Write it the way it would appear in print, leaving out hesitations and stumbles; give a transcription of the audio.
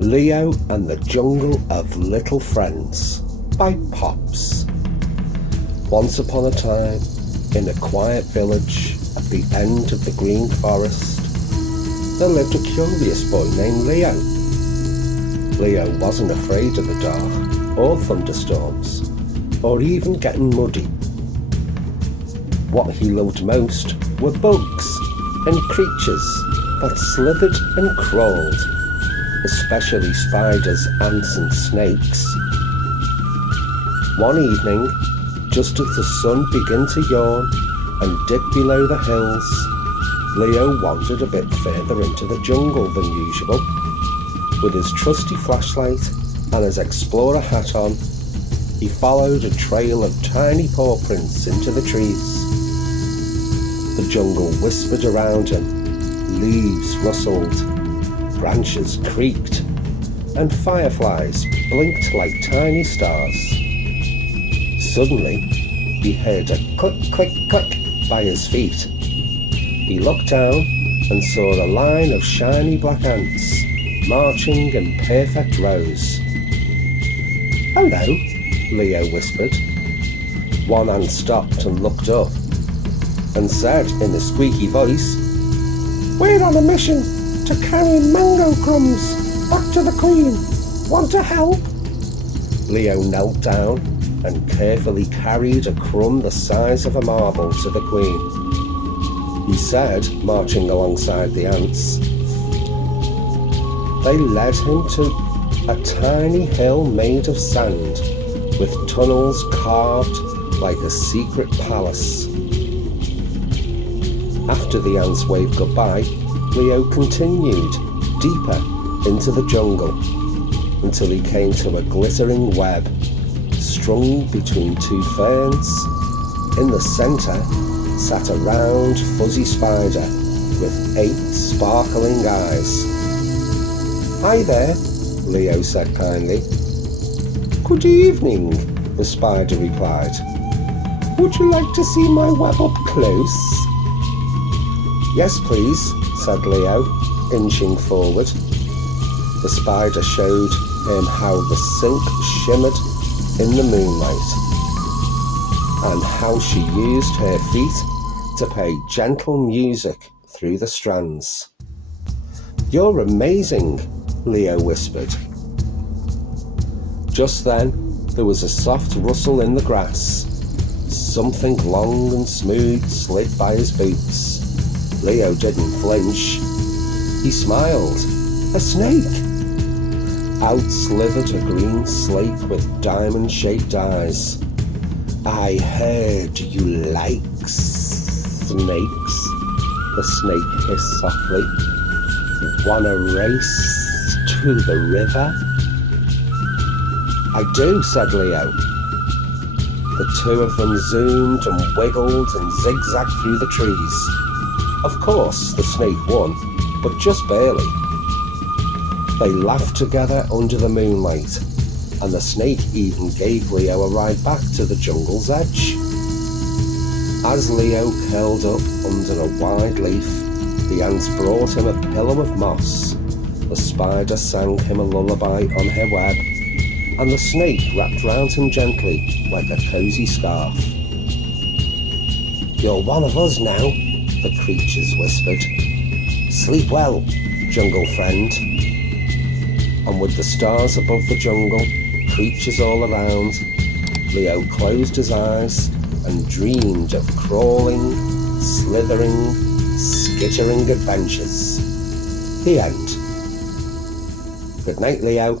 Leo and the Jungle of Little Friends by Pops. Once upon a time, in a quiet village at the end of the green forest, there lived a curious boy named Leo. Leo wasn't afraid of the dark, or thunderstorms, or even getting muddy. What he loved most were bugs and creatures that slithered and crawled, especially spiders, ants and snakes. One evening, just as the sun began to yawn and dip below the hills, Leo wandered a bit further into the jungle than usual. With his trusty flashlight and his explorer hat on, he followed a trail of tiny paw prints into the trees. The jungle whispered around him, leaves rustled, branches creaked, and fireflies blinked like tiny stars. Suddenly, he heard a click, click, click by his feet. He looked down and saw a line of shiny black ants marching in perfect rows. "Hello," Leo whispered. One ant stopped and looked up and said in a squeaky voice, "We're on a mission to carry mango crumbs back to the Queen. Want to help?" Leo knelt down and carefully carried a crumb the size of a marble to the Queen. He said, marching alongside the ants. They led him to a tiny hill made of sand, with tunnels carved like a secret palace. After the ants waved goodbye, Leo continued deeper into the jungle until he came to a glittering web strung between two ferns. In the centre sat a round fuzzy spider with 8 sparkling eyes. "Hi there," Leo said kindly. "Good evening," the spider replied. "Would you like to see my web up close?" "Yes, please," said Leo, inching forward. The spider showed him how the silk shimmered in the moonlight, and how she used her feet to play gentle music through the strands. "You're amazing," Leo whispered. Just then, there was a soft rustle in the grass. Something long and smooth slid by his boots. Leo didn't flinch. He smiled. A snake! Out slithered a green snake with diamond-shaped eyes. "I heard you like snakes," the snake hissed softly. "Wanna race to the river?" "I do," said Leo. The two of them zoomed and wiggled and zigzagged through the trees. Of course, the snake won, but just barely. They laughed together under the moonlight, and the snake even gave Leo a ride back to the jungle's edge. As Leo curled up under a wide leaf, the ants brought him a pillow of moss. The spider sang him a lullaby on her web, and the snake wrapped round him gently like a cozy scarf. "You're one of us now," the creatures whispered. "Sleep well, jungle friend." And with the stars above the jungle, creatures all around, Leo closed his eyes and dreamed of crawling, slithering, skittering adventures. The end. Good night, Leo.